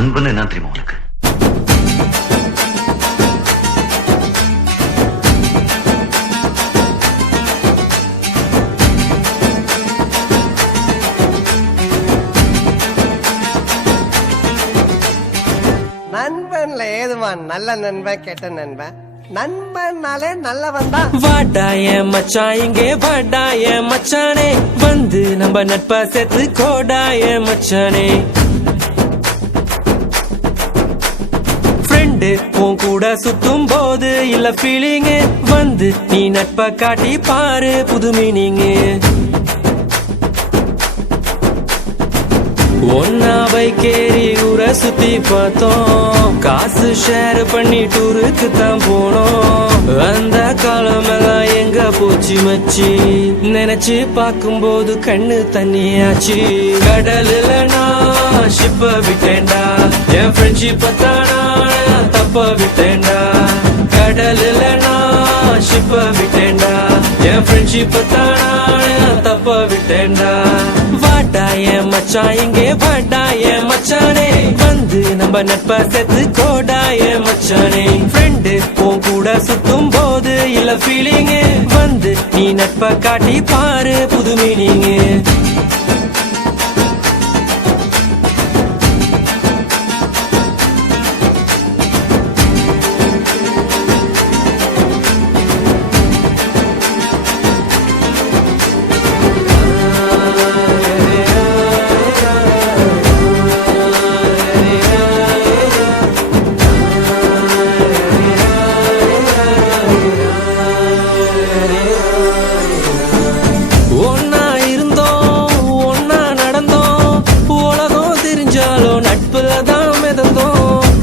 நண்பன் என்ன தெரியுமா உனக்கு? நண்பன்ல ஏதுவான் நல்ல நண்பன் கெட்ட நண்பன்? நண்பன்னாலே நல்லவன் தான். வாடாய மச்சான் இங்கே வாடாய மச்சானே, வந்து நம்ம நட்பா சேர்த்து கோடாய மச்சானே. ஃப்ரெண்டு உன் கூட சுத்தும் போது இல்ல ஃபீலிங்கு, வந்து நீ நட்பா காட்டி பாரு புது மீனிங்கு. ஒன்னா பைக்கேறி ஊரை சுத்தி பார்த்தோம், காசு ஷேர் பண்ணி டூருக்கு தான் போனோம். அந்த காலமெல்லாம் எங்க போச்சு மச்சி, நினைச்சு பார்க்கும்போது கண்ணு தண்ணியாச்சு. கடலுல நான் ஷிப்ப விட்டேன்டா, என் ஃப்ரெண்ட்ஷிப்ப தானா தப்ப விட்டேன்டா. கடலுல நான் ஷிப்ப விட்டேன்டா, என் ஃப்ரெண்ட்ஷிப்ப தானா தப்ப விட்டேன்டா. வாடாய மச்சான் இங்கே வாடாய மச்சானே, வந்து நம்ம நட்பா சேர்த்து கோடாய மச்சானே. ஃப்ரெண்டு உன் கூட சுத்தும் போது இல்ல ஃபீலிங்கு, வந்து நீ நட்பா காட்டி பாரு புது மீனிங்கு.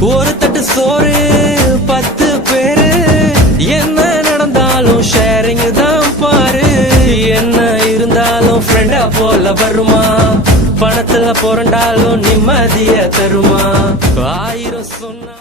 ஒரு தட்டு சோறு 10 பேரு, என்ன நடந்தாலும் ஷேரிங் தான் பாரு. என்ன இருந்தாலும் ஃப்ரெண்டா போல வருமா, பணத்துல புரண்டாலும் நிம்மதிய தருமா. 1000 சொன்னா